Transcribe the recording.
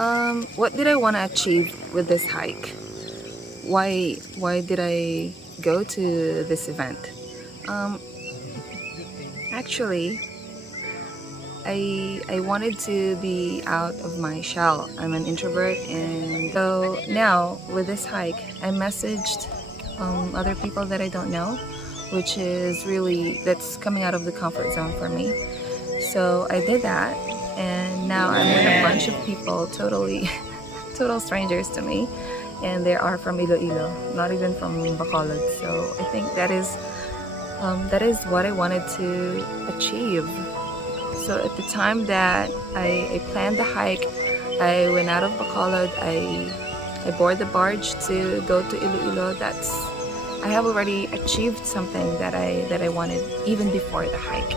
What did I want to achieve with this hike? Why did I go to this event? Um, Actually, I wanted to be out of my shell. I'm an introvert, and so now with this hike, I messaged other people that I don't know, which is really that's coming out of the comfort zone for me. So I did that, and now I'm with a bunch of people, totally, total strangers to me, and they are from Iloilo, not even from Bacolod. So I think that is what I wanted to achieve. So at the time that I planned the hike, I went out of Bacolod. I boarded the barge to go to Iloilo. I have already achieved something that I wanted even before the hike.